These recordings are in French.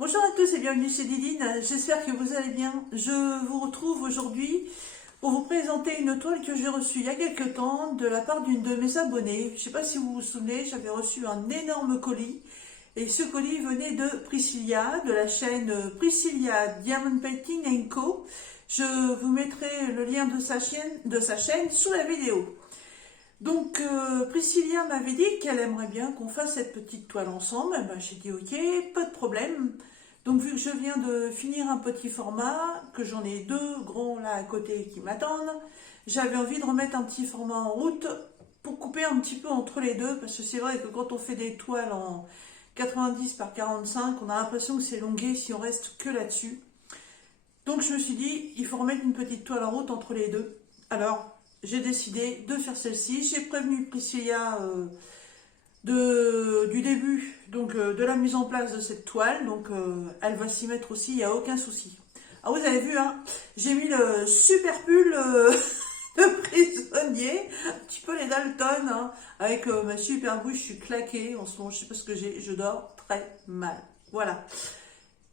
Bonjour à tous et bienvenue chez Didine, j'espère que vous allez bien. Je vous retrouve aujourd'hui pour vous présenter une toile que j'ai reçue il y a quelques temps de la part d'une de mes abonnées. Je ne sais pas si vous vous souvenez, j'avais reçu un énorme colis et ce colis venait de Priscilla, de la chaîne Priscilla Diamond Painting Co. Je vous mettrai le lien de sa chaîne sous la vidéo. Donc Priscilla m'avait dit qu'elle aimerait bien qu'on fasse cette petite toile ensemble. Ben, j'ai dit ok, pas de problème. Donc vu que je viens de finir un petit format, que j'en ai deux grands là à côté qui m'attendent, j'avais envie de remettre un petit format en route pour couper un petit peu entre les deux, parce que c'est vrai que quand on fait des toiles en 90 par 45, on a l'impression que c'est longué si on reste que là-dessus. Donc je me suis dit, il faut remettre une petite toile en route entre les deux. Alors, j'ai décidé de faire celle-ci. J'ai prévenu Priscilla du début, donc de la mise en place de cette toile. Donc elle va s'y mettre aussi, il n'y a aucun souci. Ah, vous avez vu, hein, j'ai mis le super pull de prisonnier, un petit peu les Dalton, hein, avec ma super bouche, je suis claquée en ce moment, je sais pas ce que j'ai, je dors très mal. Voilà.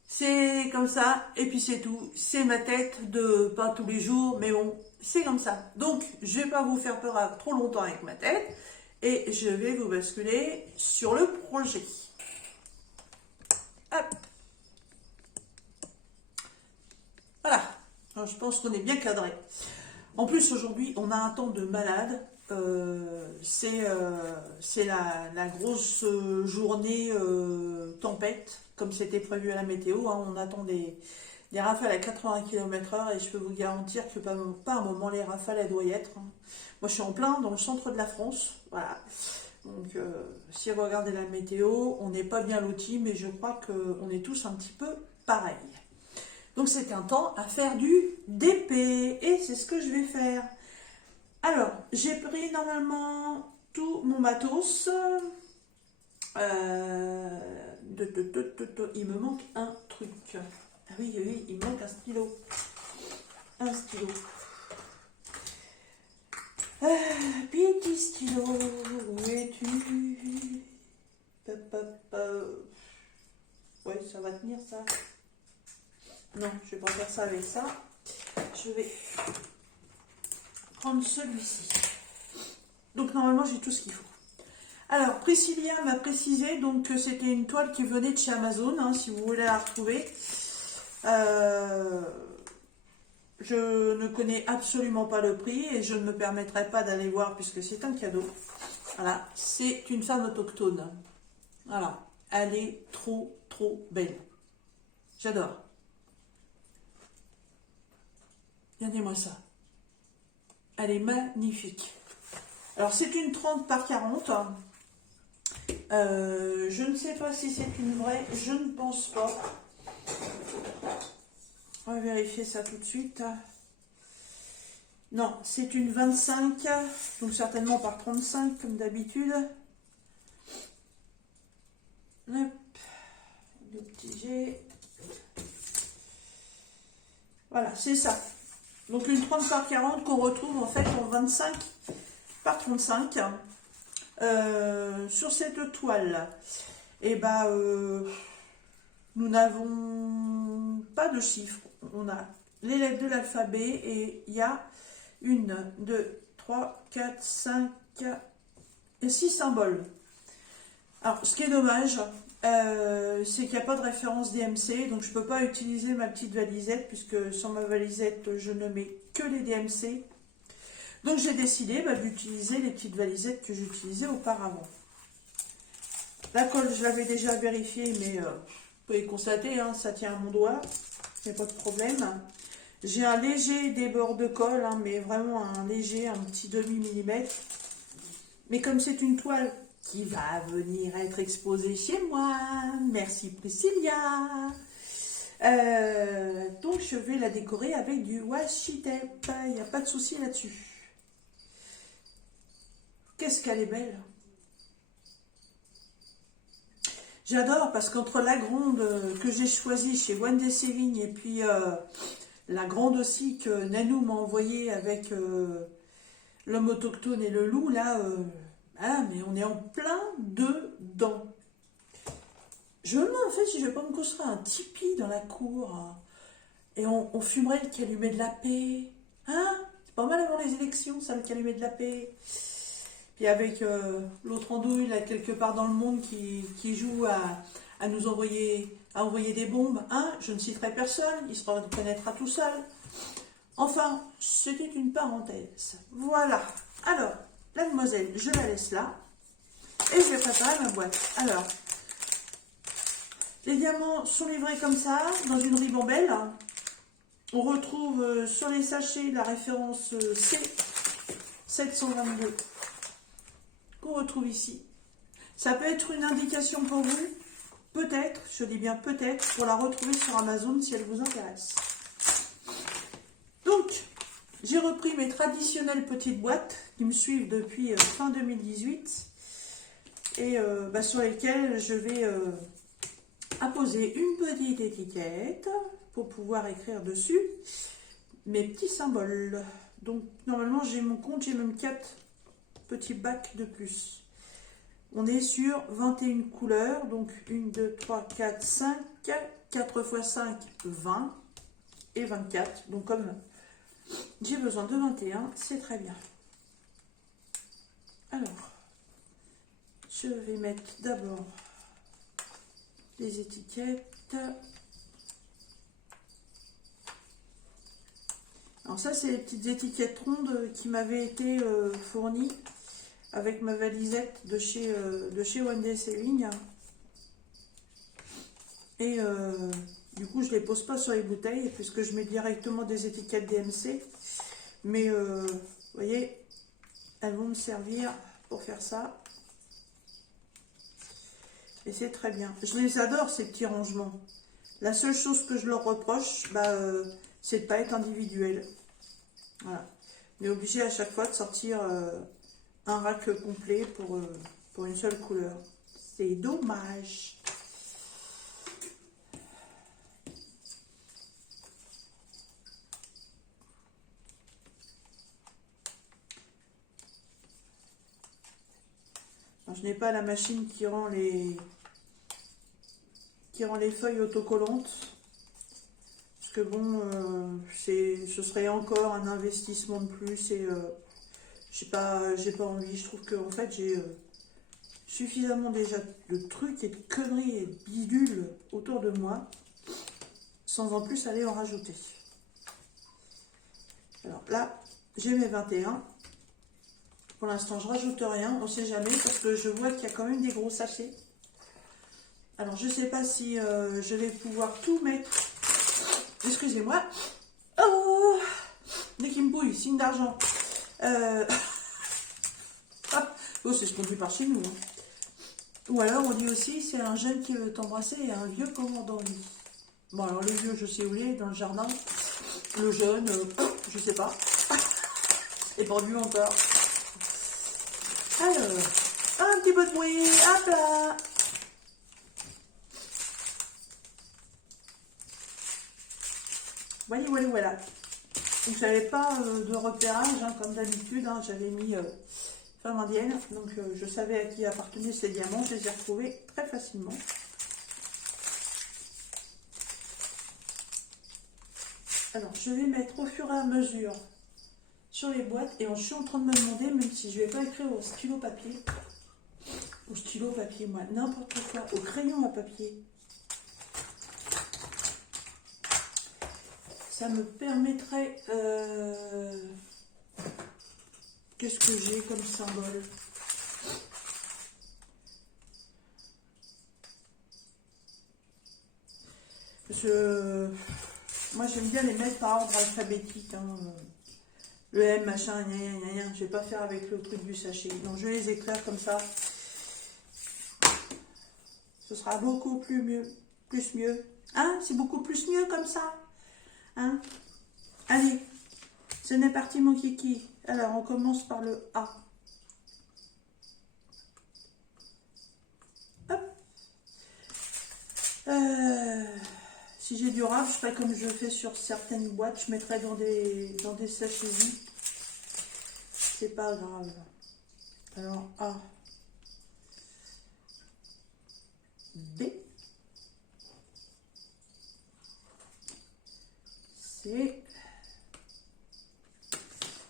C'est comme ça, et puis c'est tout. C'est ma tête de pas tous les jours, mais bon, c'est comme ça. Donc, je vais pas vous faire peur à trop longtemps avec ma tête, et je vais vous basculer sur le projet. Hop. Voilà. Alors, je pense qu'on est bien cadré. En plus, aujourd'hui, on a un temps de malade. C'est la grosse journée tempête, comme c'était prévu à la météo, hein. On attend des rafales à 80 km/h et je peux vous garantir que pas un moment les rafales elles doivent y être, hein. Moi je suis en plein dans le centre de la France, voilà. Donc si vous regardez la météo, on n'est pas bien lotis, mais je crois qu'on est tous un petit peu pareil. Donc c'est un temps à faire du DP et c'est ce que je vais faire. Alors, j'ai pris normalement tout mon matos. Il me manque un truc. Ah oui, oui, il me manque un stylo. Un stylo. Petit stylo, où es-tu? Ouais, ça va tenir ça. Non, je vais pas faire ça avec ça. Je vais prendre celui-ci. Donc normalement j'ai tout ce qu'il faut. Alors Priscilla m'a précisé donc que c'était une toile qui venait de chez Amazon, hein, si vous voulez la retrouver. Je ne connais absolument pas le prix et je ne me permettrai pas d'aller voir puisque c'est un cadeau. Voilà, c'est une femme autochtone. Voilà, elle est trop belle. J'adore. Regardez-moi ça. Elle est magnifique. Alors c'est une 30 par 40. Je ne sais pas si c'est une vraie. Je ne pense pas. On va vérifier ça tout de suite. Non, c'est une 25. Donc certainement par 35 comme d'habitude. Hop. Le petit G. Voilà, c'est ça. Donc une 30 par 40 qu'on retrouve en fait en 25 par 35 sur cette toile. Et bah nous n'avons pas de chiffres. On a les lettres de l'alphabet et il y a 1, 2, 3, 4, 5 et 6 symboles. Alors ce qui est dommage, c'est qu'il n'y a pas de référence DMC, donc je ne peux pas utiliser ma petite valisette, puisque sur ma valisette, je ne mets que les DMC. Donc j'ai décidé d'utiliser les petites valisettes que j'utilisais auparavant. La colle, je l'avais déjà vérifiée, mais vous pouvez constater, hein, ça tient à mon doigt, il n'y a pas de problème. J'ai un léger débord de colle, hein, mais vraiment un léger, un petit demi-millimètre. Mais comme c'est une toile qui va venir être exposée chez moi. Merci Priscilla. Donc je vais la décorer avec du washi tape. Il n'y a pas de souci là-dessus. Qu'est-ce qu'elle est belle. J'adore parce qu'entre la grande que j'ai choisie chez One Day Saving et puis la grande aussi que Nanou m'a envoyée avec l'homme autochtone et le loup, là... ah, mais on est en plein dedans. Je me demande en fait si je vais pas me construire un tipi dans la cour, hein, et on fumerait le calumet de la paix. Hein? C'est pas mal avant les élections, ça, le calumet de la paix. Puis avec l'autre andouille, là, quelque part dans le monde, qui joue à nous envoyer des bombes. Hein? Je ne citerai personne, il se reconnaîtra tout seul. Enfin, c'était une parenthèse. Voilà. Alors, la demoiselle, je la laisse là. Et je vais préparer ma boîte. Alors, les diamants sont livrés comme ça, dans une ribambelle. On retrouve sur les sachets la référence C722 qu'on retrouve ici. Ça peut être une indication pour vous, peut-être, je dis bien peut-être, pour la retrouver sur Amazon si elle vous intéresse. Donc, j'ai repris mes traditionnelles petites boîtes qui me suivent depuis fin 2018 et sur lesquelles je vais apposer une petite étiquette pour pouvoir écrire dessus mes petits symboles. Donc, normalement, j'ai mon compte, j'ai même 4 petits bacs de plus. On est sur 21 couleurs, donc 1, 2, 3, 4, 5, 4 x 5, 20 et 24. Donc comme j'ai besoin de 21, c'est très bien. Alors, je vais mettre d'abord les étiquettes. Alors ça, c'est les petites étiquettes rondes qui m'avaient été fournies avec ma valisette de chez One Day Sailing. Et du coup, je ne les pose pas sur les bouteilles puisque je mets directement des étiquettes DMC. Mais vous voyez, elles vont me servir pour faire ça. Et c'est très bien. Je les adore, ces petits rangements. La seule chose que je leur reproche, c'est de ne pas être individuel. Voilà. On est obligé à chaque fois de sortir un rack complet pour une seule couleur. C'est dommage. Alors, je n'ai pas la machine qui rend les feuilles autocollantes. Parce que bon, ce serait encore un investissement de plus et j'ai pas envie. Je trouve que en fait j'ai suffisamment déjà de trucs et de conneries et de bidules autour de moi, sans en plus aller en rajouter. Alors là, j'ai mes 21. Pour l'instant, je rajoute rien, on ne sait jamais, parce que je vois qu'il y a quand même des gros sachets. Alors, je ne sais pas si je vais pouvoir tout mettre. Excusez-moi. Oh, dès qu'il me bouille, signe d'argent. Oh, c'est ce qu'on dit par chez nous. Hein. Ou alors, on dit aussi, c'est un jeune qui veut t'embrasser et un vieux comme endormi. Bon, alors le vieux, je sais où il est, dans le jardin. Le jeune, je sais pas. Et pour lui encore. Alors, un petit peu de bruit, hop là. Voilà. Donc, j'avais pas de repérage, hein, comme d'habitude. Hein, j'avais mis femme indienne. Donc, je savais à qui appartenaient ces diamants. Je les ai retrouvés très facilement. Alors, je vais mettre au fur et à mesure sur les boîtes. Et je suis en train de me demander, même si je ne vais pas écrire au stylo papier, moi, n'importe quoi, au crayon à papier. Ça me permettrait... Qu'est-ce que j'ai comme symbole? Moi, j'aime bien les mettre par ordre alphabétique. Hein. Le M, machin, gna. Je vais pas faire avec le truc du sachet. Donc, je les éclaire comme ça. Ce sera beaucoup plus mieux. Hein? C'est beaucoup plus mieux comme ça. Hein? Allez, ce n'est parti mon kiki. Alors, on commence par le A. Hop. Si j'ai du rap, je ferai comme je fais sur certaines boîtes. Je mettrai dans des sachets vides. C'est pas grave. Alors, A. B. passer.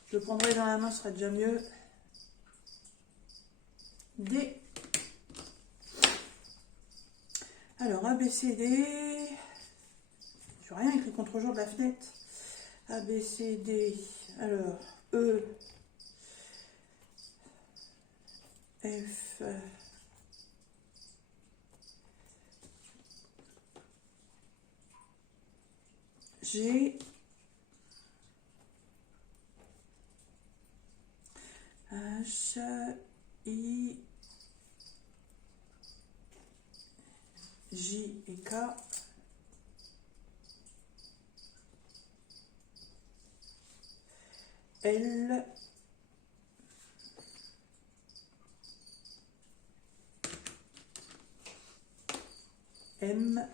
Je le prendrai dans la main, ce sera déjà mieux. D. Alors, A, B, C, D. Je n'ai rien avec le contre-jour de la fenêtre. A, B, C, D. Alors, E. F. G. H. I. J et K. L. M.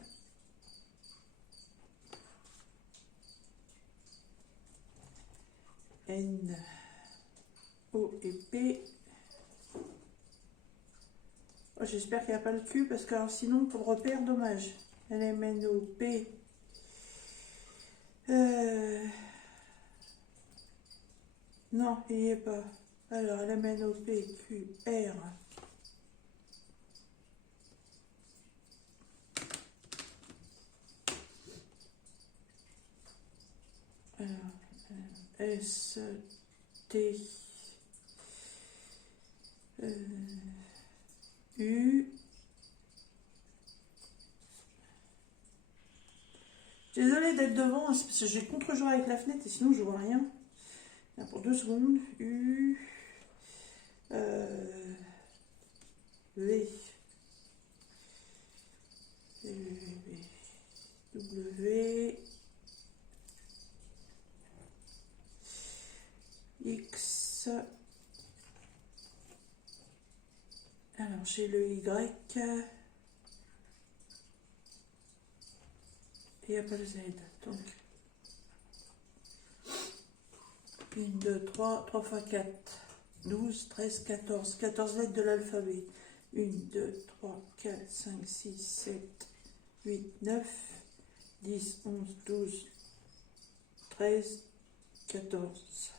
N. O et P. Oh, j'espère qu'il n'y a pas le Q parce que alors, sinon pour le repère, dommage. L, M, N, O, P. Non, il n'y est pas. Alors, L, M, N, O, P, Q, R. Alors, S, T, U. Désolée d'être devant, c'est parce que j'ai contre-jour avec la fenêtre et sinon je vois rien. Là, pour 2 secondes. U. V. W. X. Alors j'ai le Y. Et il n'y a pas le Z. Donc 1, 2, 3, 3 fois 4, 12, 13, 14. 14 lettres de l'alphabet. 1, 2, 3, 4, 5, 6, 7, 8, 9, 10, 11, 12, 13, 14.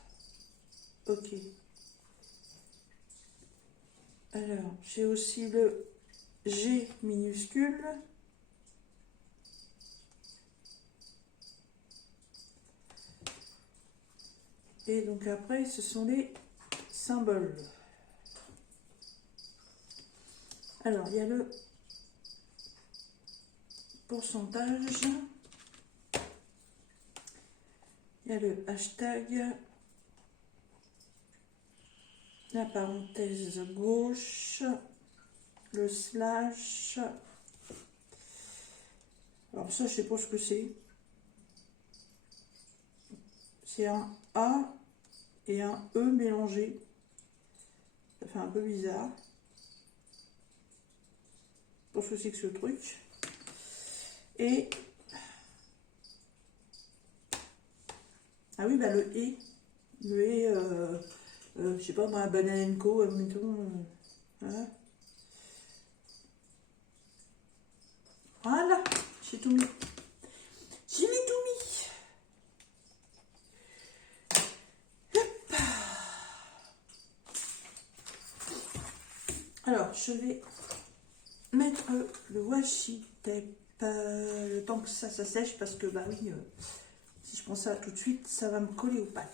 Ok. Alors, j'ai aussi le G minuscule. Et donc après, ce sont les symboles. Alors, il y a le pourcentage. Il y a le hashtag. La parenthèse gauche. Le slash. Alors ça, je sais pas ce que c'est. C'est un A et un E mélangé. Ça fait un peu bizarre. Je pense que c'est que ce truc. Et... ah oui, bah le E. Le E, je sais pas moi, Banane & Co, mettons. Voilà. Voilà, j'ai tout mis. J'ai mis tout mis. Hop. Alors, je vais mettre le washi tape le temps que ça sèche parce que, bah oui, si je prends ça tout de suite, ça va me coller aux pattes.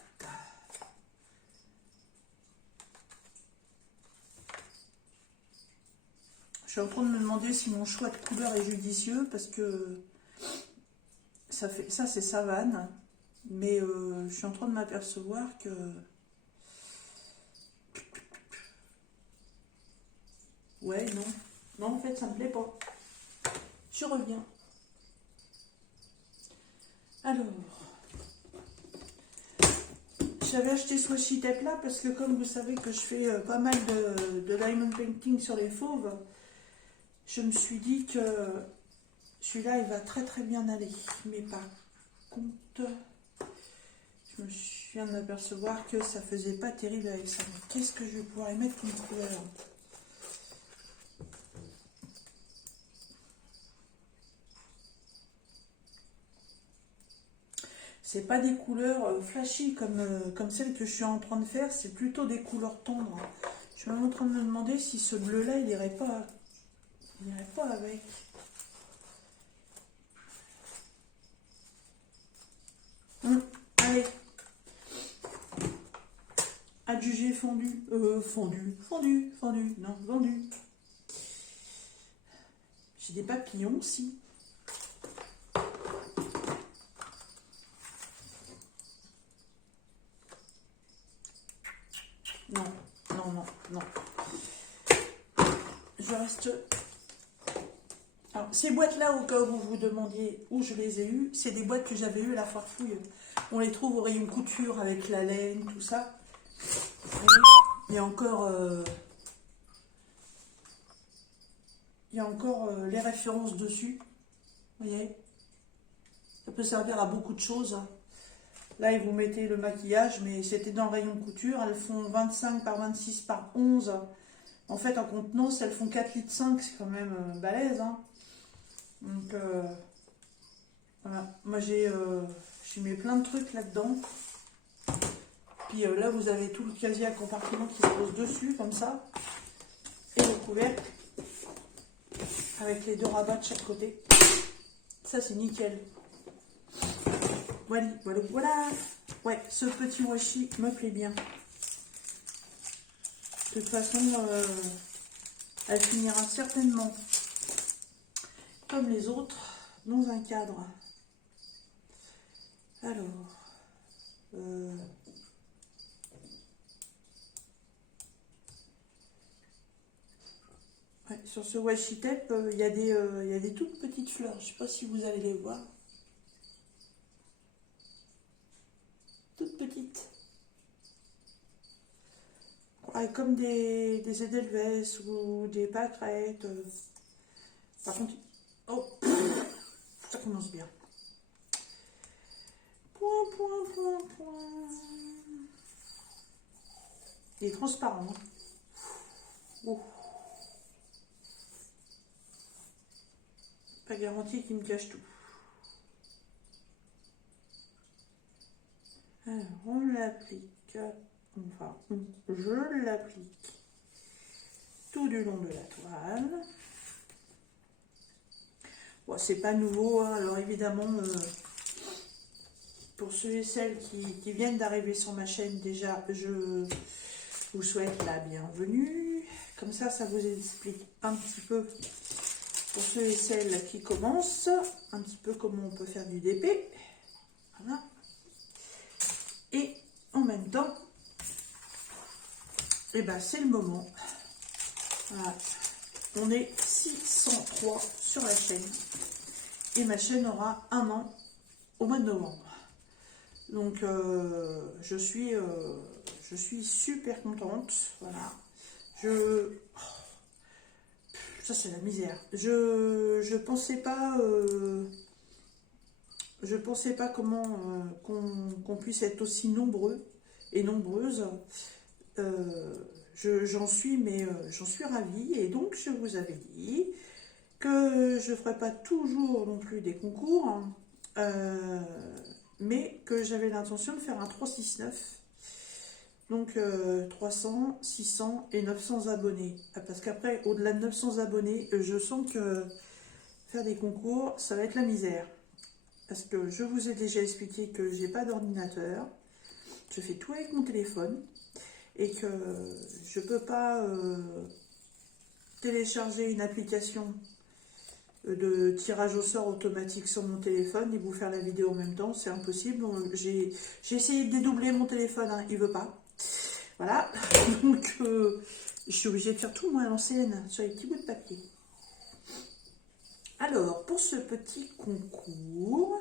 Je suis en train de me demander si mon choix de couleur est judicieux parce que ça c'est savane, mais je suis en train de m'apercevoir que ouais, non, en fait ça me plaît pas. Je reviens. Alors, j'avais acheté ce washi tape là parce que comme vous savez que je fais pas mal de diamond painting sur les fauves, je me suis dit que celui-là, il va très très bien aller. Mais par contre, je me viens de m'apercevoir que ça faisait pas terrible avec ça. Mais qu'est-ce que je vais pouvoir y mettre comme couleur? C'est pas des couleurs flashy comme celles que je suis en train de faire, c'est plutôt des couleurs tendres. Je suis même en train de me demander si ce bleu-là, il irait pas avec. Allez. Adjugé fondu. Fondu. Non, vendu. J'ai des papillons aussi. Non. Je reste... Alors, ces boîtes-là, au cas où vous vous demandiez où je les ai eues, c'est des boîtes que j'avais eues à la foire fouille. On les trouve au rayon couture avec la laine, tout ça. Il y a encore... les références dessus. Vous voyez? Ça peut servir à beaucoup de choses. Là, ils vous mettez le maquillage, mais c'était dans le rayon couture. Elles font 25 par 26 par 11. En fait, en contenance, elles font 4,5 litres. C'est quand même balèze. Hein. Donc, voilà. Moi, j'ai mis plein de trucs là-dedans. Puis là, vous avez tout le casier à compartiment qui se pose dessus, comme ça. Et le couvercle. Avec les deux rabats de chaque côté. Ça, c'est nickel. Voilà. Ouais, ce petit washi me plaît bien. De toute façon, elle finira certainement comme les autres dans un cadre. Alors, ouais, sur ce washi tape, il y a des toutes petites fleurs. Je ne sais pas si vous allez les voir. Toutes petites. Ouais, comme des Edelweiss ou des pâquerettes. Par contre, oh, ça commence bien. Point. Il est transparent. Hein. Oh. Pas garanti qu'il me cache tout. Alors, on l'applique. Enfin, je l'applique tout du long de la toile. Bon, c'est pas nouveau, hein. Alors évidemment, pour ceux et celles qui viennent d'arriver sur ma chaîne, déjà, je vous souhaite la bienvenue. Comme ça vous explique un petit peu, pour ceux et celles qui commencent, un petit peu comment on peut faire du DP. Voilà. Et en même temps, et ben c'est le moment. Voilà. On est 603 sur la chaîne. Et ma chaîne aura 1 an au mois de novembre. Donc je suis super contente. Voilà. Ça c'est la misère. Je pensais pas comment qu'on puisse être aussi nombreux et nombreuses. J'en suis ravie, et donc je vous avais dit que je ne ferai pas toujours non plus des concours, hein, mais que j'avais l'intention de faire un 369, donc 300, 600 et 900 abonnés, parce qu'après, au-delà de 900 abonnés, je sens que faire des concours, ça va être la misère, parce que je vous ai déjà expliqué que j'ai pas d'ordinateur, je fais tout avec mon téléphone, et que je ne peux pas télécharger une application de tirage au sort automatique sur mon téléphone et vous faire la vidéo en même temps, c'est impossible. J'ai essayé de dédoubler mon téléphone, hein, il ne veut pas. Voilà, donc je suis obligée de faire tout moi à l'ancienne, sur les petits bouts de papier. Alors, pour ce petit concours,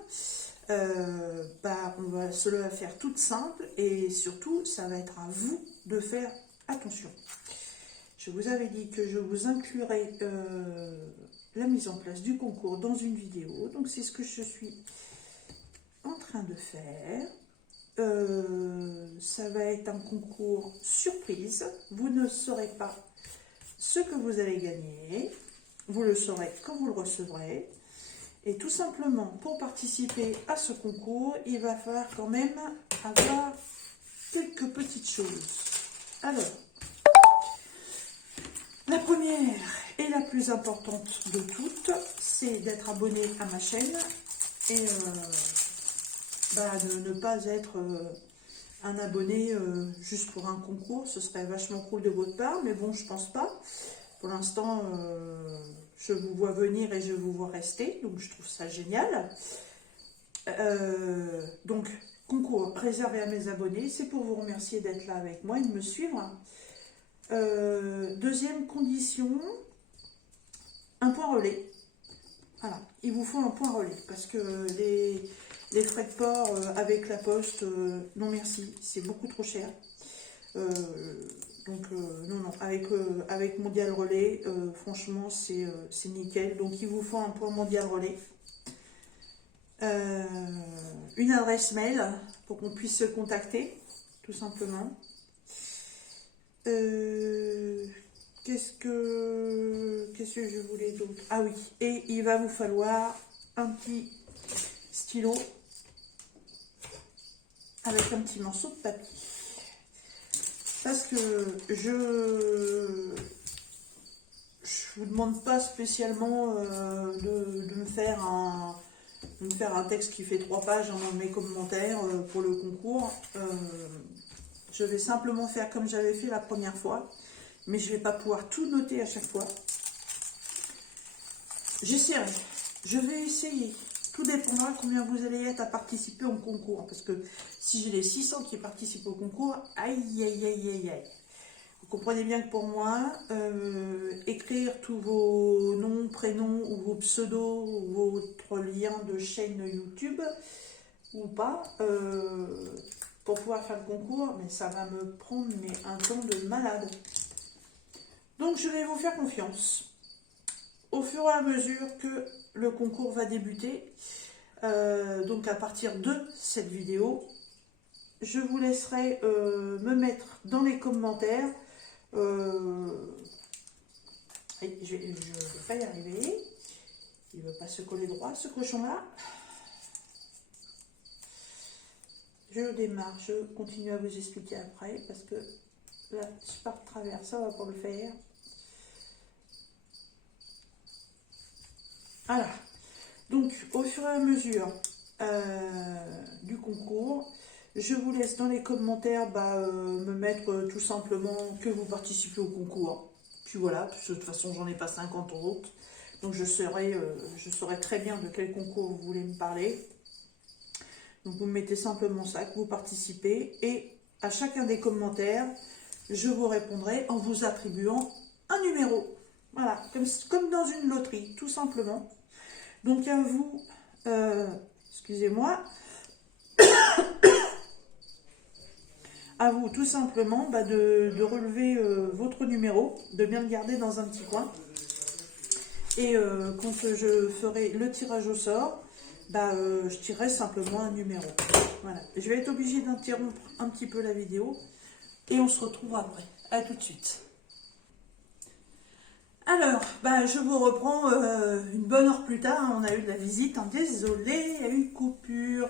on va se le faire toute simple, et surtout, ça va être à vous de faire attention. Je vous avais dit que je vous inclurai la mise en place du concours dans une vidéo, donc c'est ce que je suis en train de faire. Ça va être un concours surprise, vous ne saurez pas ce que vous allez gagner, vous le saurez quand vous le recevrez. Et tout simplement, pour participer à ce concours, il va falloir quand même avoir quelques petites choses. Alors, la première et la plus importante de toutes, c'est d'être abonné à ma chaîne et de ne pas être un abonné juste pour un concours. Ce serait vachement cool de votre part, mais bon, je pense pas. Pour l'instant, je vous vois venir et je vous vois rester, donc je trouve ça génial. Donc, concours réservé à mes abonnés, c'est pour vous remercier d'être là avec moi et de me suivre. Deuxième condition, un point relais. Voilà, il vous faut un point relais parce que les frais de port avec la poste, non merci, c'est beaucoup trop cher. Donc non, avec Mondial Relais, franchement c'est nickel. Donc il vous faut un point Mondial Relais. Une adresse mail pour qu'on puisse se contacter, tout simplement. Qu'est-ce que je voulais d'autre? Ah oui, et il va vous falloir un petit stylo avec un petit morceau de papier. Parce que je vous demande pas spécialement de me faire un texte qui fait 3 pages dans mes commentaires pour le concours. Je vais simplement faire comme j'avais fait la première fois, mais je ne vais pas pouvoir tout noter à chaque fois. J'essaierai, je vais essayer. Tout dépendra combien vous allez être à participer au concours. Parce que si j'ai les 600 qui participent au concours, aïe, aïe, aïe, aïe, aïe. Vous comprenez bien que pour moi, écrire tous vos noms, prénoms, ou vos pseudos, ou votre lien de chaîne YouTube, ou pas, pour pouvoir faire le concours, mais ça va me prendre un temps de malade. Donc je vais vous faire confiance. Au fur et à mesure que le concours va débuter, donc à partir de cette vidéo, je vous laisserai me mettre dans les commentaires. Je ne vais pas y arriver. Il ne veut pas se coller droit, ce cochon-là. Je démarre, je continue à vous expliquer après, parce que là, je pars de travers, ça va pas le faire. Voilà. Donc, au fur et à mesure du concours, je vous laisse dans les commentaires me mettre tout simplement que vous participez au concours. Puis voilà, de toute façon, j'en ai pas 50 autres. Donc, je saurai très bien de quel concours vous voulez me parler. Donc, vous mettez simplement ça, que vous participez. Et à chacun des commentaires, je vous répondrai en vous attribuant un numéro. Voilà, comme dans une loterie, tout simplement. Donc, à vous, excusez-moi, à vous tout simplement de relever votre numéro, de bien le garder dans un petit coin. Et quand je ferai le tirage au sort, je tirerai simplement un numéro. Voilà. Je vais être obligée d'interrompre un petit peu la vidéo et on se retrouve après. À tout de suite. Alors, je vous reprends une bonne heure plus tard. On a eu de la visite. Désolée, il y a eu une coupure.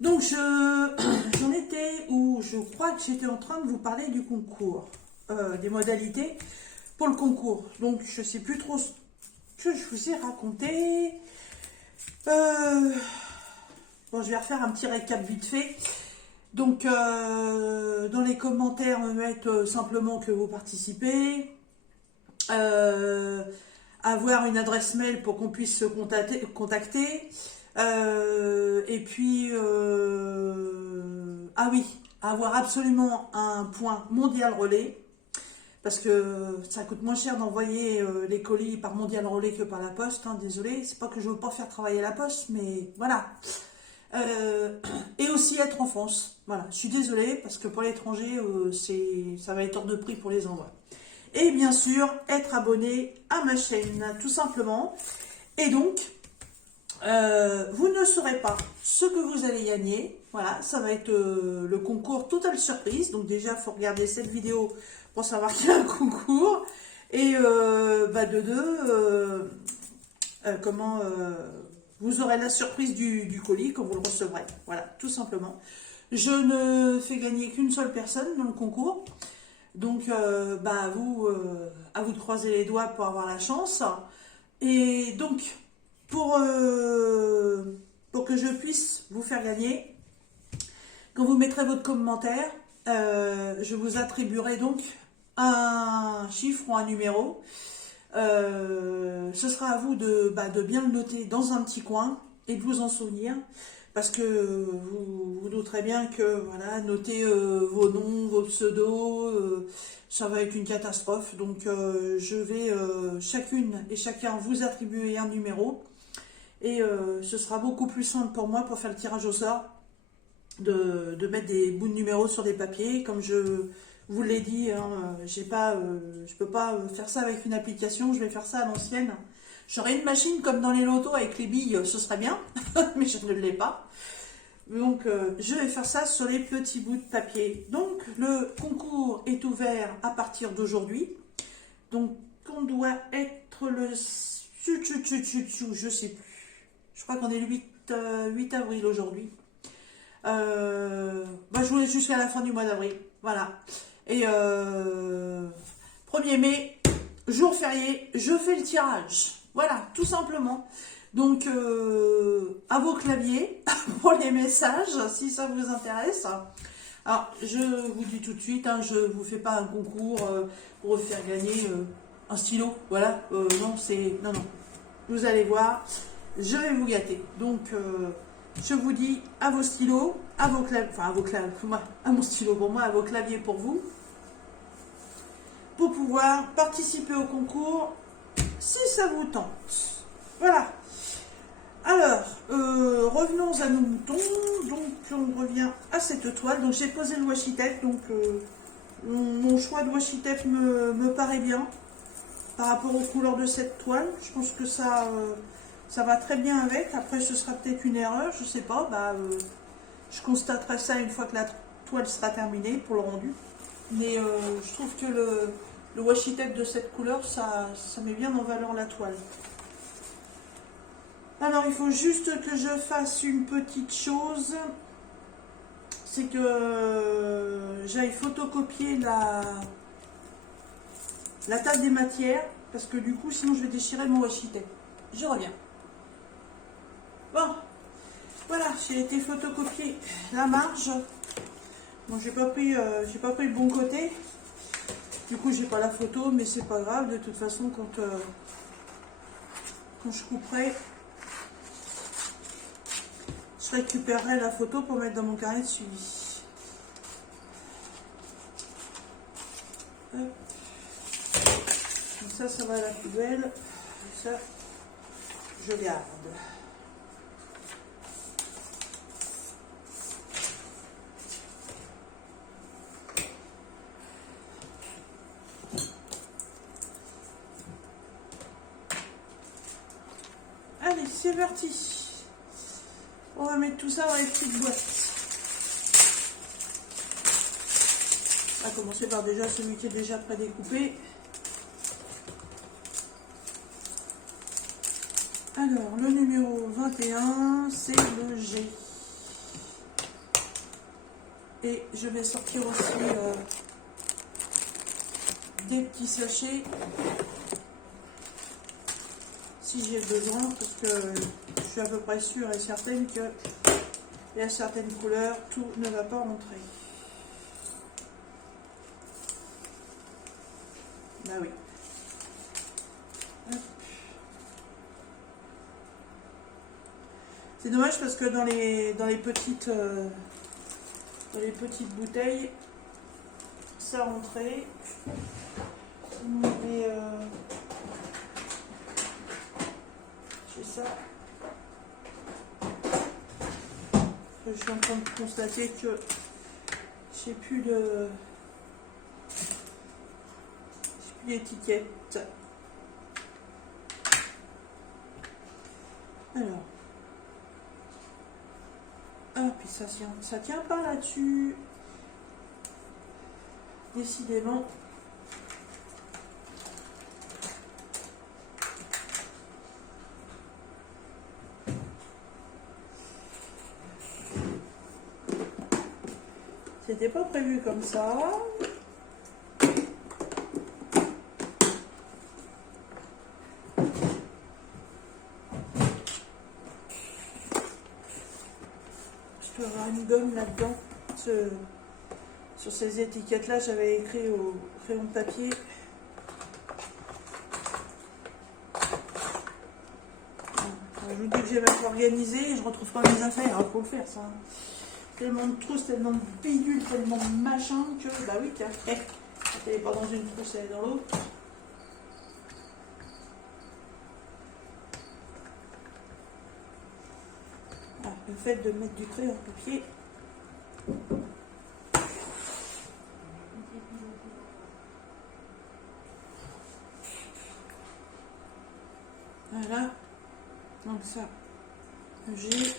Donc, j'en étais où je crois que j'étais en train de vous parler du concours, des modalités pour le concours. Donc, je ne sais plus trop ce que je vous ai raconté. Bon, je vais refaire un petit récap vite fait. Donc, dans les commentaires, me mettre simplement que vous participez. Avoir une adresse mail pour qu'on puisse se contacter. Et puis, ah oui, avoir absolument un point Mondial Relais. Parce que ça coûte moins cher d'envoyer les colis par Mondial Relais que par la poste. Hein, désolé, c'est pas que je veux pas faire travailler la poste, mais voilà. Et aussi être en France. Voilà, je suis désolée parce que pour l'étranger, ça va être hors de prix pour les envois. Et bien sûr, être abonné à ma chaîne, tout simplement. Et donc, vous ne saurez pas ce que vous allez gagner. Voilà, ça va être le concours Total Surprise. Donc déjà, il faut regarder cette vidéo pour savoir qu'il y a un concours. Et vous aurez la surprise du colis quand vous le recevrez. Voilà, tout simplement. Je ne fais gagner qu'une seule personne dans le concours. Donc, à vous de croiser les doigts pour avoir la chance. Et donc, pour que je puisse vous faire gagner, quand vous mettrez votre commentaire, je vous attribuerai donc un chiffre ou un numéro. Ce sera à vous de bien le noter dans un petit coin et de vous en souvenir. Parce que vous douterez bien que voilà, noter vos noms, vos pseudos, ça va être une catastrophe. Donc je vais chacune et chacun vous attribuer un numéro. Et ce sera beaucoup plus simple pour moi pour faire le tirage au sort de mettre des bouts de numéros sur des papiers. Comme je vous l'ai dit, hein, je peux pas faire ça avec une application, je vais faire ça à l'ancienne. J'aurais une machine comme dans les lotos avec les billes, ce serait bien, mais je ne l'ai pas. Donc, je vais faire ça sur les petits bouts de papier. Donc, le concours est ouvert à partir d'aujourd'hui. Donc, on doit être le... Je sais plus. Je crois qu'on est le 8 avril aujourd'hui. Je voulais jusqu'à la fin du mois d'avril. Voilà. Et 1er mai, jour férié, je fais le tirage. Voilà, tout simplement. Donc, à vos claviers, pour les messages, si ça vous intéresse. Alors, je vous dis tout de suite, hein, je ne vous fais pas un concours pour vous faire gagner un stylo. Voilà, non, c'est... Non, non. Vous allez voir, je vais vous gâter. Donc, je vous dis à vos stylos, à vos claviers, enfin, à vos claviers, à mon stylo pour moi, à vos claviers pour vous, pour pouvoir participer au concours si ça vous tente. Voilà. Alors, revenons à nos moutons. Donc, on revient à cette toile. Donc, j'ai posé le washi tape. Donc, mon choix de washi tape me paraît bien par rapport aux couleurs de cette toile. Je pense que ça va très bien avec. Après, ce sera peut-être une erreur. Je sais pas. Je constaterai ça une fois que la toile sera terminée pour le rendu. Mais je trouve que le washi tape de cette couleur, ça met bien en valeur la toile. Alors, il faut juste que je fasse une petite chose. C'est que j'aille photocopier la table des matières. Parce que du coup, sinon je vais déchirer mon washi tape. Je reviens. Bon, voilà, j'ai été photocopier la marge. Bon, j'ai pas pris le bon côté. Du coup, j'ai pas la photo, mais c'est pas grave. De toute façon, quand je couperai, je récupérerai la photo pour mettre dans mon carnet de suivi. Hop. Donc ça va à la poubelle. Ça, je garde. Allez, c'est parti. On va mettre tout ça dans les petites boîtes. On va commencer par déjà celui qui est déjà prédécoupé. Alors, le numéro 21, c'est le G. Et je vais sortir aussi des petits sachets si j'ai besoin, parce que je suis à peu près sûre et certaine que il y a certaines couleurs, tout ne va pas rentrer. Bah oui. C'est dommage parce que dans les petites bouteilles, ça rentrait. Mais j'ai ça. Je suis en train de constater que j'ai plus d'étiquette. Alors. Ah, puis ça tient pas là-dessus. Décidément. c'était pas prévu comme ça. Je peux avoir une gomme là-dedans. Sur ces étiquettes-là, j'avais écrit au crayon de papier. Je vous dis que j'ai même pas organisé et je retrouve pas mes affaires. Il faut le faire, ça. Tellement de trousses, tellement de bidules, tellement de machin que... Bah oui, tiens. Elle n'est pas dans une trousse, elle est dans l'autre. Ah, le fait de mettre du crayon en papier. Voilà. Donc ça, j'ai...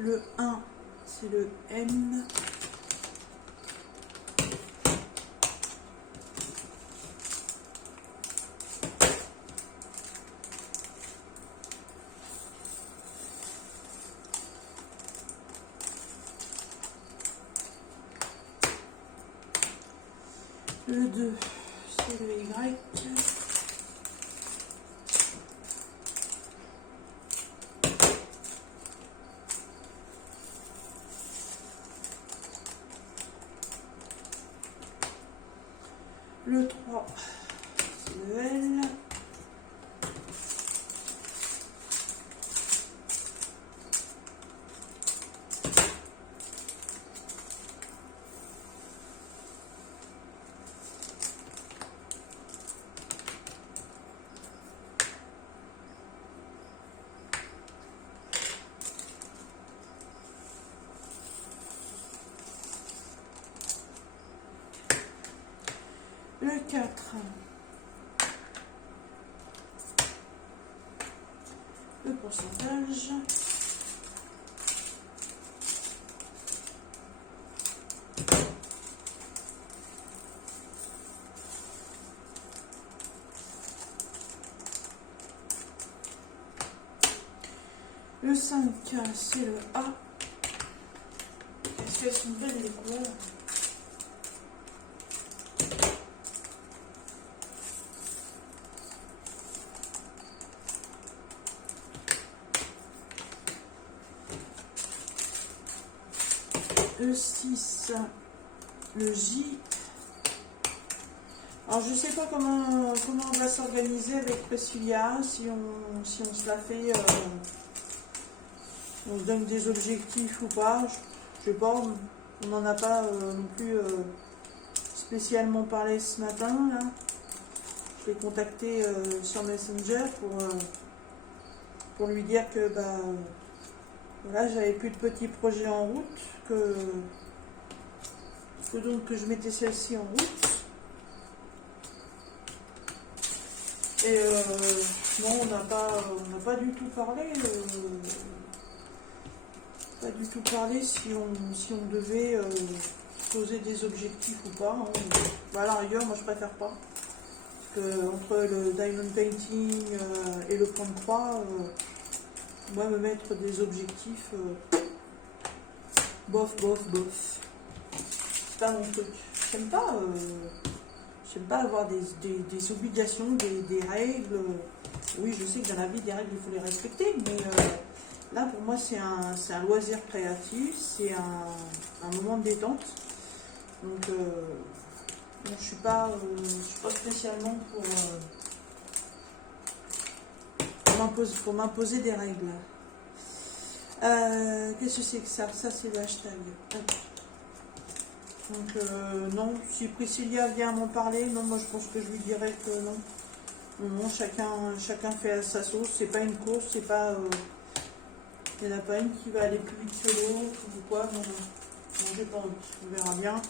Le 1, c'est le M. Le 2, c'est le Y. Le 3, c'est le L. Le 4, le pourcentage. Le 5, c'est le A. Est-ce qu'elles sont belles les couleurs? Le 6, le J. Alors je sais pas comment on va s'organiser avec Priscilla, si on se la fait, on se donne des objectifs ou pas, je sais pas, on n'en a pas non plus spécialement parlé ce matin là. Je l'ai contacté sur Messenger pour lui dire que voilà, j'avais plus de petits projets en route, que je mettais celle-ci en route. Et non, on n'a pas du tout parlé. Pas du tout parlé si on devait poser des objectifs ou pas. Hein. Bah, à la rigueur, moi je préfère pas. Parce que entre le diamond painting et le point de croix, moi me mettre des objectifs, bof. C'est pas mon truc. J'aime pas avoir des obligations, des règles. Oui, je sais que dans la vie, des règles, il faut les respecter, mais là, pour moi, c'est un loisir créatif, c'est un moment de détente. Donc, je suis pas spécialement pour m'imposer des règles. Qu'est-ce que c'est que ça? Ça, c'est le hashtag. Hop. Donc non, si Priscilla vient m'en parler, non, moi je pense que je lui dirais que non. Non, chacun fait à sa sauce, c'est pas une course, c'est pas... il n'y en a pas une qui va aller plus vite que l'autre ou quoi, non, j'ai pas envie, on verra bien.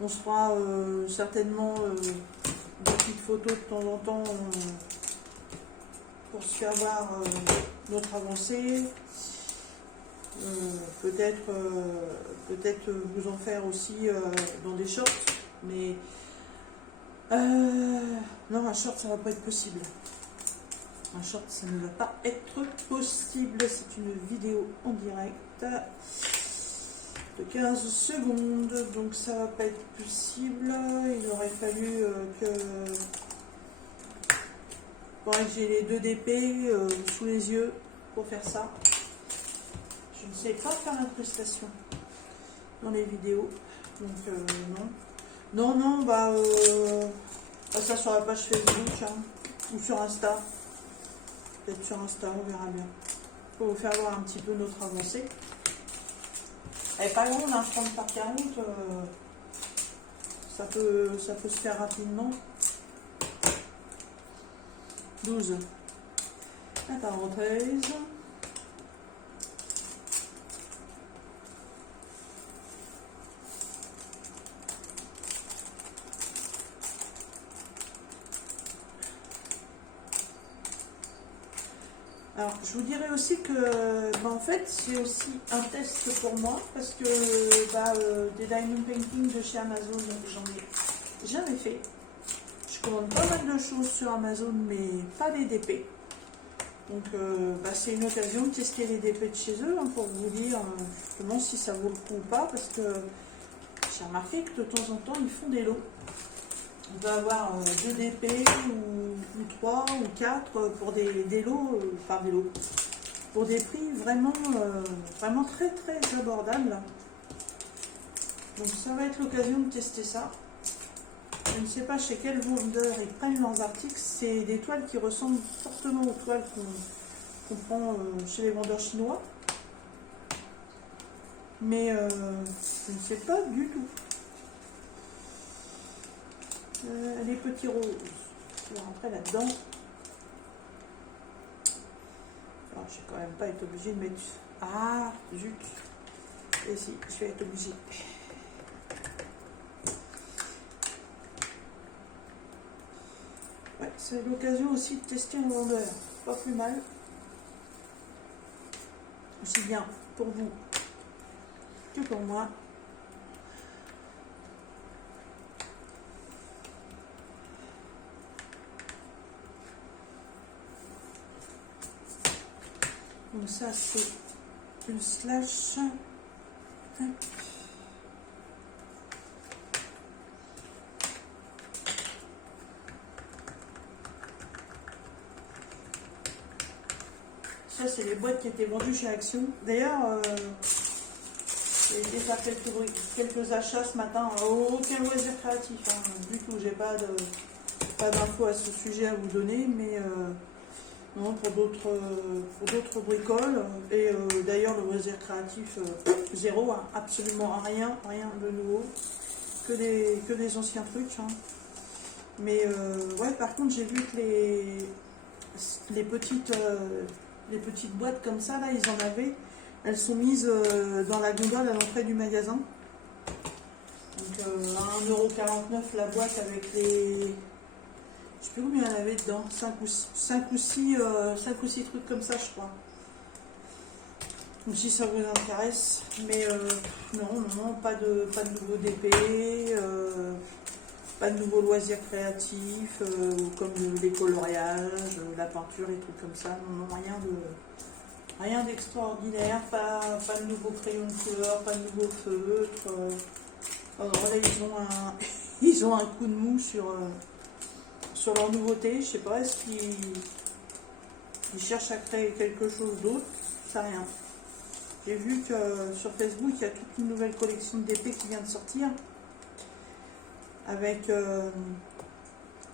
On se fera certainement des petites photos de temps en temps pour se faire voir notre avancée. Peut-être vous en faire aussi dans des shorts, mais non, un short ça va pas être possible. Un short ça ne va pas être possible. C'est une vidéo en direct de 15 secondes, donc ça va pas être possible. Il aurait fallu faudrait que j'ai les 2 DP sous les yeux pour faire ça. Je ne sais pas faire l'incrustation dans les vidéos, donc non. Ça sur la page Facebook hein, ou sur Insta. Peut-être sur Insta, on verra bien. Pour vous faire voir un petit peu notre avancée. Elle est pas grande, hein, 30 par 40, ça peut se faire rapidement. 12. Attends, 13. Alors, je vous dirais aussi que, en fait, c'est aussi un test pour moi, parce que des diamond painting de chez Amazon, j'en ai jamais fait. Je commande pas mal de choses sur Amazon, mais pas les DP. Donc, c'est une occasion de tester les DP de chez eux, hein, pour vous dire justement si ça vaut le coup ou pas, parce que j'ai remarqué que de temps en temps, ils font des lots. On peut avoir 2 DP ou 3 ou 4 pour des lots, pour des prix vraiment très très abordables. Donc ça va être l'occasion de tester ça. Je ne sais pas chez quel vendeur ils prennent leurs articles. C'est des toiles qui ressemblent fortement aux toiles qu'on prend chez les vendeurs chinois. Mais je ne sais pas du tout. Les petits roses. Je vais rentrer là-dedans. Alors, je vais quand même pas être obligée de mettre... Ah, zut. Et si, je vais être obligée. Ouais, c'est l'occasion aussi de tester un vendeur. Pas plus mal. Aussi bien pour vous que pour moi. Donc ça c'est le slash. Hop. Ça c'est les boîtes qui étaient vendues chez Action. D'ailleurs, j'ai été faire quelques achats ce matin. Aucun loisir créatif, hein. Du coup j'ai pas d'infos à ce sujet à vous donner, mais non, pour d'autres bricoles. Et d'ailleurs, le loisir créatif, zéro, hein, absolument rien de nouveau, que des anciens trucs. Hein. Mais ouais, par contre, j'ai vu que les petites boîtes comme ça, là, ils en avaient. Elles sont mises dans la gondole à l'entrée du magasin. Donc à 1,49 € la boîte avec les... Je sais plus combien il y en avait dedans, 5 ou 6 trucs comme ça, je crois. Donc si ça vous intéresse, mais non, pas de nouveaux DP, pas de nouveaux loisirs créatifs, comme les coloriages, la peinture et trucs comme ça. Non, rien d'extraordinaire, pas de nouveaux crayons de couleur, pas de nouveaux feutres. Alors là, ils ont un coup de mou sur leur nouveauté. Je sais pas, est-ce qu'ils cherchent à créer quelque chose d'autre? Ça rien. J'ai vu que sur Facebook, il y a toute une nouvelle collection de DP qui vient de sortir. Avec,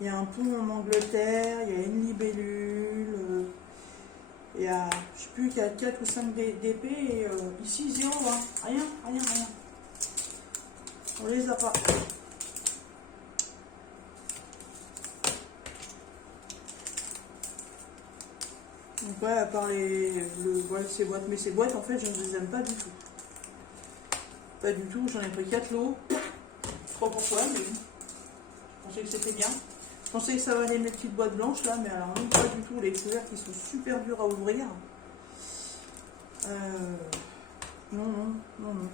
il y a un pont en Angleterre, il y a une libellule, il y a, je sais plus, qu'il y a 4 ou 5 DP, et ici, zéro, hein. Rien. On les a pas. Donc ouais, à part ces boîtes, mais ces boîtes en fait je ne les aime pas du tout. Pas du tout, j'en ai pris 4 lots. Je sais pas pourquoi, mais je pensais que c'était bien. Je pensais que ça valait mes petites boîtes blanches là, mais alors non, pas du tout. Les couverts qui sont super durs à ouvrir. Non, non, non, non.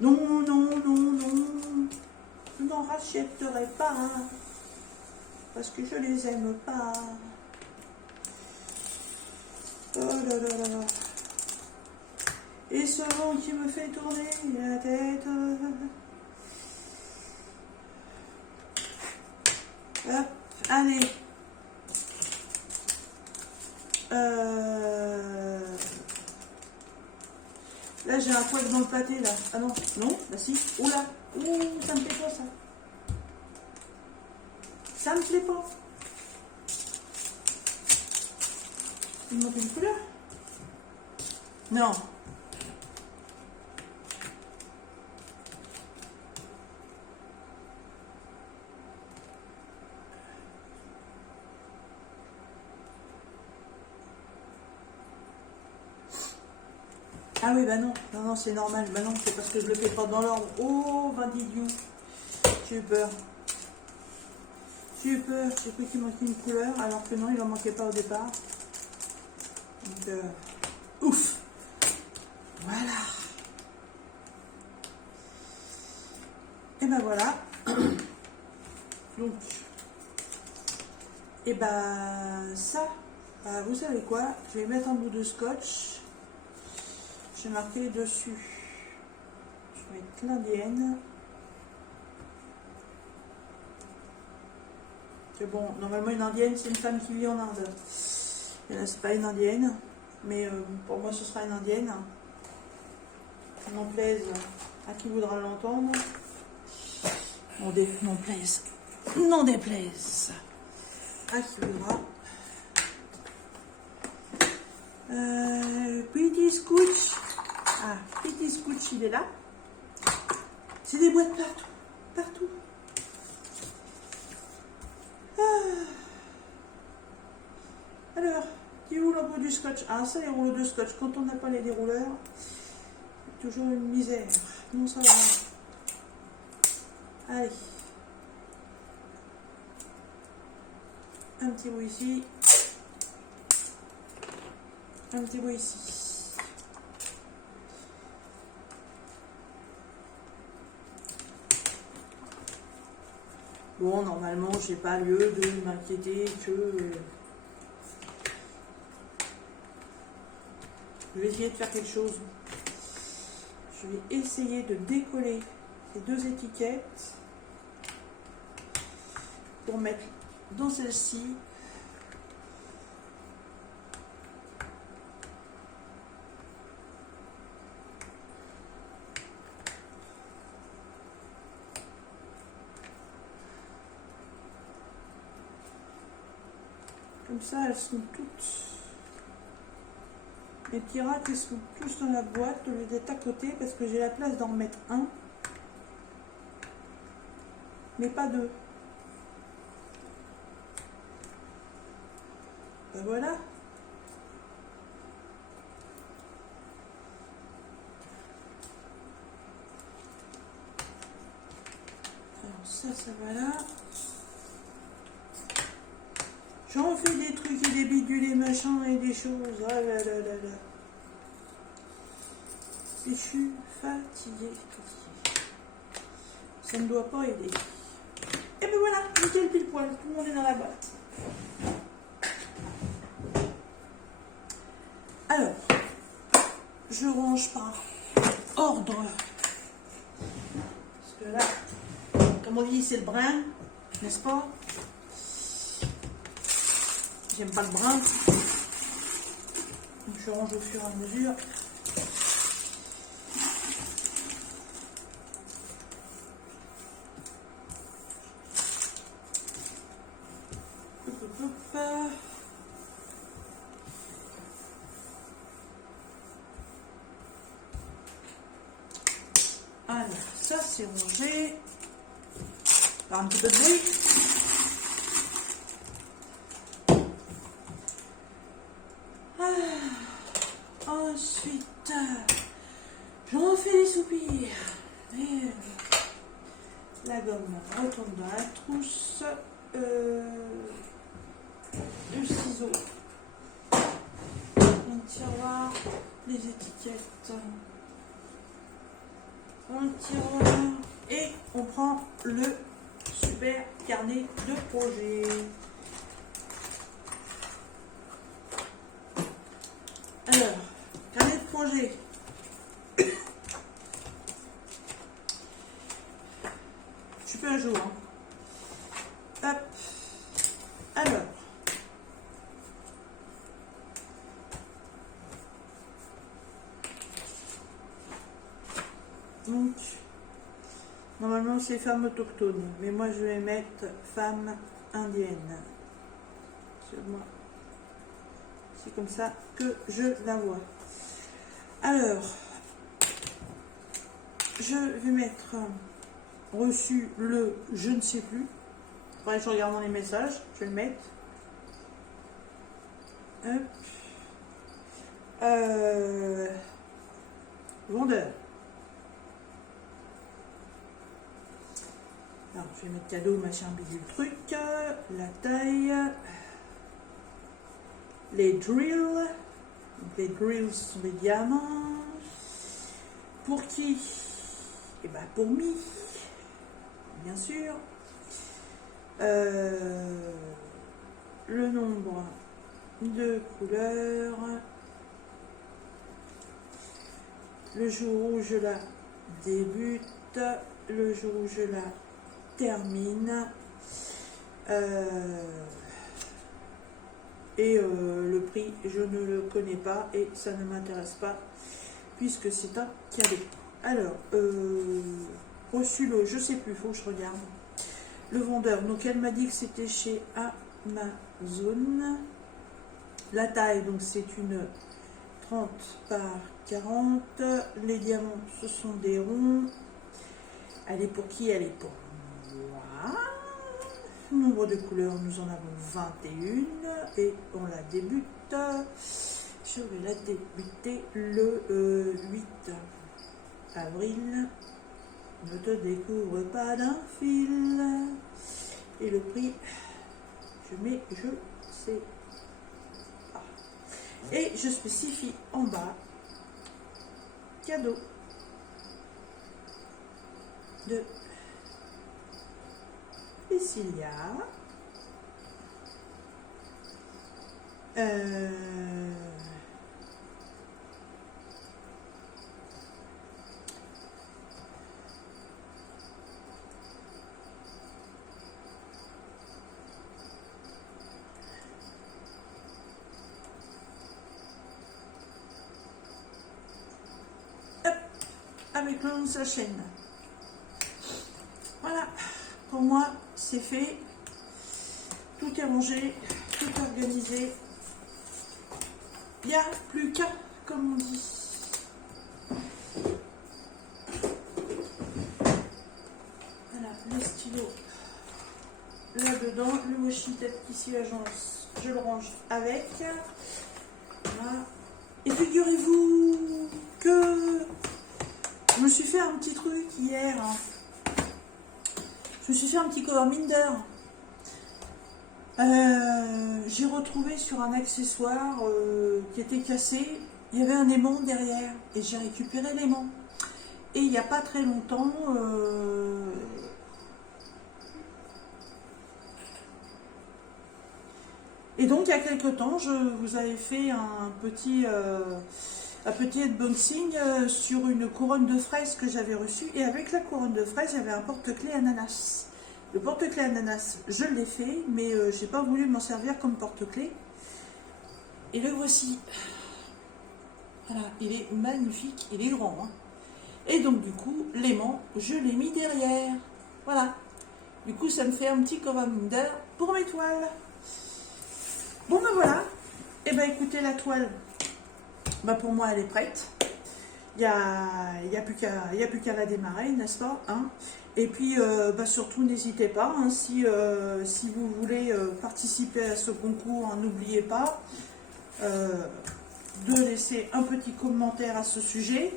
Non, non, non, non. Je n'en rachèterai pas. Parce que je les aime pas. Oh là là là là. Et ce vent qui me fait tourner la tête. Hop, allez. Là, j'ai un poil dans le pâté, là. Ah non, non, bah si. Oh là, ouh, ça me plaît pas, ça. Ça me plaît pas. Il manque une couleur. Non. Ah oui, bah non, non, non, c'est normal. Bah non, c'est parce que je le fais pas dans l'ordre. Oh, ben d'idiot. J'ai eu peur. J'ai eu peur. J'ai cru qu'il manquait une couleur, alors que non, il en manquait pas au départ. Donc, ouf. Voilà. Et ben voilà. Donc, et ben ça, vous savez quoi? Je vais mettre un bout de scotch. J'ai marqué dessus. Je vais mettre l'indienne. C'est bon, normalement une indienne, c'est une femme qui vit en Inde. Et là, c'est pas une indienne, mais pour moi, ce sera une indienne. N'en plaise à qui voudra l'entendre. N'en plaise. N'en déplaise à qui voudra. Petit Scooch. Ah, Petit Scooch, il est là. C'est des boîtes partout. Partout. Alors, qui est où l'embout du scotch? Ah, ça, les rouleaux de scotch, quand on n'a pas les dérouleurs, c'est toujours une misère. Non, ça va. Allez. Un petit bout ici. Un petit bout ici. Bon, normalement, j'ai pas lieu de m'inquiéter que... Je vais essayer de faire quelque chose. Je vais essayer de décoller ces deux étiquettes pour mettre dans celle-ci. Comme ça, elles sont toutes... Les petits rats, ils sont tous dans la boîte au lieu d'être à côté parce que j'ai la place d'en remettre un. Mais pas deux. Ben voilà. Alors ça va là. J'en fais des trucs et des bidules et machins et des choses. Ah là là là là. Et je suis fatiguée. Ça ne doit pas aider. Et ben voilà, nickel pile poil. Tout le monde est dans la boîte. Alors, je range par ordre. Parce que là, comme on dit, c'est le brin, n'est-ce pas? J'aime pas le brin. Donc je range au fur et à mesure. Alors, ça c'est rangé. Par un petit peu de bruit. Ensuite, j'en fais des soupirs. Et la gomme retombe dans la trousse. Le ciseau. Un tiroir. Les étiquettes. un petit roulin et on prend le super carnet de projet. Alors, carnet de projet. Je suis peu à jour. Hein. Hop. Alors. Donc, normalement c'est femmes autochtones, mais moi je vais mettre femmes indiennes. Moi, c'est comme ça que je la vois. Alors, je vais mettre reçu le je ne sais plus. Faudrait que je regarde dans les messages, je vais le mettre. Hop. Vendeur. Alors, je vais mettre cadeau, machin, bidule, truc, la taille, les drills. Donc, les drills sont des diamants. Pour qui? Eh bien, pour Mi, bien sûr. Le nombre de couleurs. Le jour où je la débute, le jour où je la termine, le prix je ne le connais pas et ça ne m'intéresse pas puisque c'est un cadeau. Alors reçu le je sais plus, faut que je regarde le vendeur. Donc elle m'a dit que c'était chez Amazon. La taille, donc c'est une 30 par 40. Les diamants, ce sont des ronds. Elle est pour qui? Elle est pour moi. Nombre de couleurs, nous en avons 21 et on la débute. Je vais la débuter le 8 avril. Ne te découvre pas d'un fil. Et le prix, je mets je sais pas. Et je spécifie en bas cadeau de Cecilia. Avec le nom de sa chaîne. Voilà, pour moi c'est fait, tout est rangé, tout organisé, il n'y a plus qu'à, comme on dit. Voilà, les stylos là-dedans, le washi tape ici l'agence, je le range avec. Voilà. Et figurez-vous que je me suis fait un petit truc hier. Je me suis fait un petit cover minder. J'ai retrouvé sur un accessoire qui était cassé, il y avait un aimant derrière et j'ai récupéré l'aimant. Et il n'y a pas très longtemps, et donc il y a quelques temps, je vous avais fait un petit unboxing sur une couronne de fraises que j'avais reçue. Et avec la couronne de fraises, il y avait un porte-clés ananas. Le porte-clés ananas, je l'ai fait, mais j'ai pas voulu m'en servir comme porte-clés. Et le voici. Voilà, il est magnifique, il est grand. Hein. Et donc du coup, l'aimant, je l'ai mis derrière. Voilà. Du coup, ça me fait un petit cover minder pour mes toiles. Bon ben voilà. Et ben écoutez, la toile, bah pour moi elle est prête. Il n'y a plus qu'à la démarrer, n'est-ce pas hein. Et puis bah surtout n'hésitez pas, hein, si vous voulez participer à ce concours, hein, n'oubliez pas de laisser un petit commentaire à ce sujet,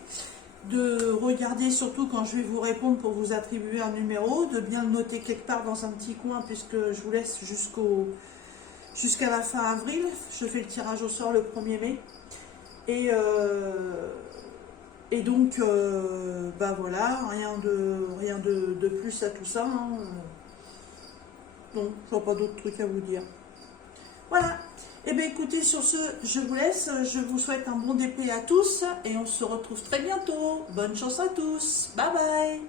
de regarder surtout quand je vais vous répondre pour vous attribuer un numéro, de bien le noter quelque part dans un petit coin puisque je vous laisse jusqu'à la fin avril. Je fais le tirage au sort le 1er mai. Et Et donc, bah voilà, rien de plus à tout ça. Hein. Donc, je vois pas d'autres trucs à vous dire. Voilà. Et bien écoutez, sur ce, je vous laisse. Je vous souhaite un bon DP à tous et on se retrouve très bientôt. Bonne chance à tous. Bye bye.